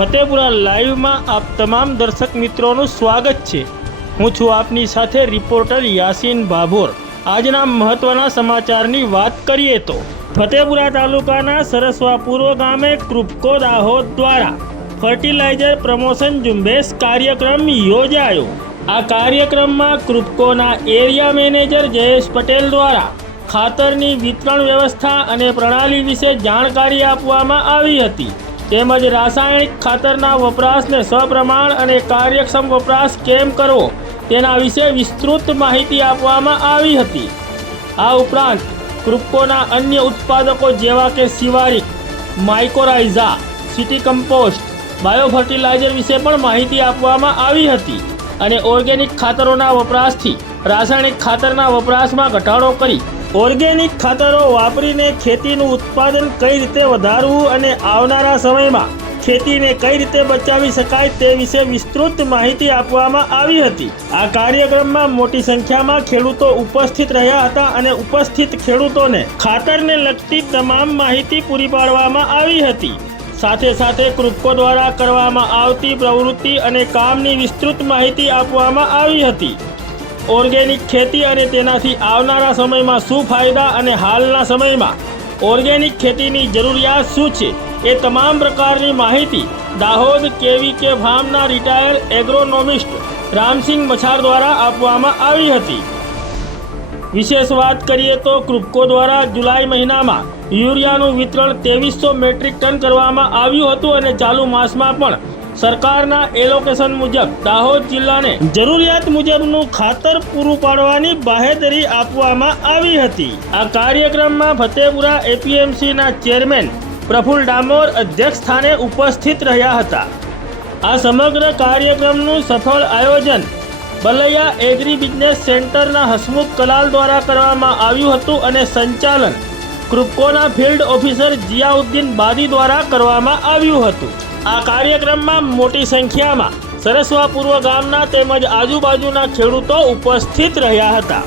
Channel લાઈવમાં આપ તમામ દર્શક મિત્રોનું સ્વાગત છે. હું છું આપની સાથે રિપોર્ટર યાસીન ભાભોર. આજના મહત્વના સમાચારની વાત કરીએ તો, ફતેપુરા તાલુકાના સરસવા પૂર્વ ગામે કૃપકો દાહોદ દ્વારા ફર્ટિલાઇઝર પ્રમોશન ઝુંબેશ કાર્યક્રમ યોજાયો. આ કાર્યક્રમમાં કૃપકોના એરિયા મેનેજર જયેશ પટેલ દ્વારા ખાતરની વિતરણ વ્યવસ્થા અને પ્રણાલી વિશે જાણકારી આપવામાં આવી હતી. તેમજ રાસાયણિક ખાતરના વપરાશને સપ્રમાણ અને કાર્યક્ષમ વપરાશ કેમ કરવો, તેના વિશે વિસ્તૃત માહિતી આપવામાં આવી હતી. આ ઉપરાંત, કૃપકોના અન્ય ઉત્પાદકો જેવા કે સિવારિક માઇકોરાઇઝા સિટી કમ્પોસ્ટ બાયોફર્ટિલાઇઝર વિશે પણ માહિતી આપવામાં આવી હતી અને ઓર્ગેનિક ખાતરોના વપરાશથી રાસાયણિક ખાતરના વપરાશમાં ઘટાડો કરી ઓર્ગેનિક ખાતરો વાપરીને ખેતીનું ઉત્પાદન કઈ રીતે વધારવું અને આવનારા સમયમાં ખેતીને કઈ રીતે બચાવી શકાય તે વિશે વિસ્તૃત માહિતી આપવામાં આવી હતી. આ કાર્યક્રમમાં મોટી સંખ્યામાં ખેડૂતો ઉપસ્થિત રહ્યા હતા અને ઉપસ્થિત ખેડૂતોને ખાતરને લગતી તમામ માહિતી પૂરી પાડવામાં આવી હતી. સાથે સાથે કૃપકો દ્વારા કરવામાં આવતી પ્રવૃત્તિ અને કામની વિસ્તૃત માહિતી આપવામાં આવી હતી. ઓર્ગેનિક ખેતી અને તેનાથી આવનારા સમયમાં શું ફાયદા અને હાલના સમયમાં? ઓર્ગેનિક ખેતીની જરૂરિયાત શું છે? એ તમામ પ્રકારની માહિતી દાહોદ કેવી કે ફાર્મના રિટાયર એગ્રોનોમિસ્ટ રામસિંહ મછાર દ્વારા આપવામાં આવી હતી. વિશેષ વાત કરીએ તો કૃપકો દ્વારા જુલાઈ મહિનામાં યુરિયાનું વિતરણ ત્રેવીસો મેટ્રિક ટન કરવામાં આવ્યું હતું અને ચાલુ માસમાં પણ સરકારના એલોકેશન મુજબ દાહોદ જિલ્લાને જરૂરિયાત મુજબનું ખાતર પૂરું પાડવાની બાહેધરી આપવામાં આવી હતી. આ કાર્યક્રમમાં ફતેપુરા એપીએમસીના ચેરમેન પ્રફુલ ડામોર અધ્યક્ષ સ્થાને ઉપસ્થિત રહ્યા હતા. આ સમગ્ર કાર્યક્રમનું સફળ આયોજન બલૈયા એગ્રી બિઝનેસ સેન્ટરના હસમુખ કલાલ દ્વારા કરવામાં આવ્યું હતું અને સંચાલન કૃપકોના ફિલ્ડ ઓફિસર જિયાઉદ્દીન બાદી દ્વારા કરવામાં આવ્યું હતું. આ કાર્યક્રમમાં મોટી સંખ્યામાં સરસવા પૂર્વ ગામના તેમજ આજુબાજુના ખેડૂતો ઉપસ્થિત રહ્યા હતા.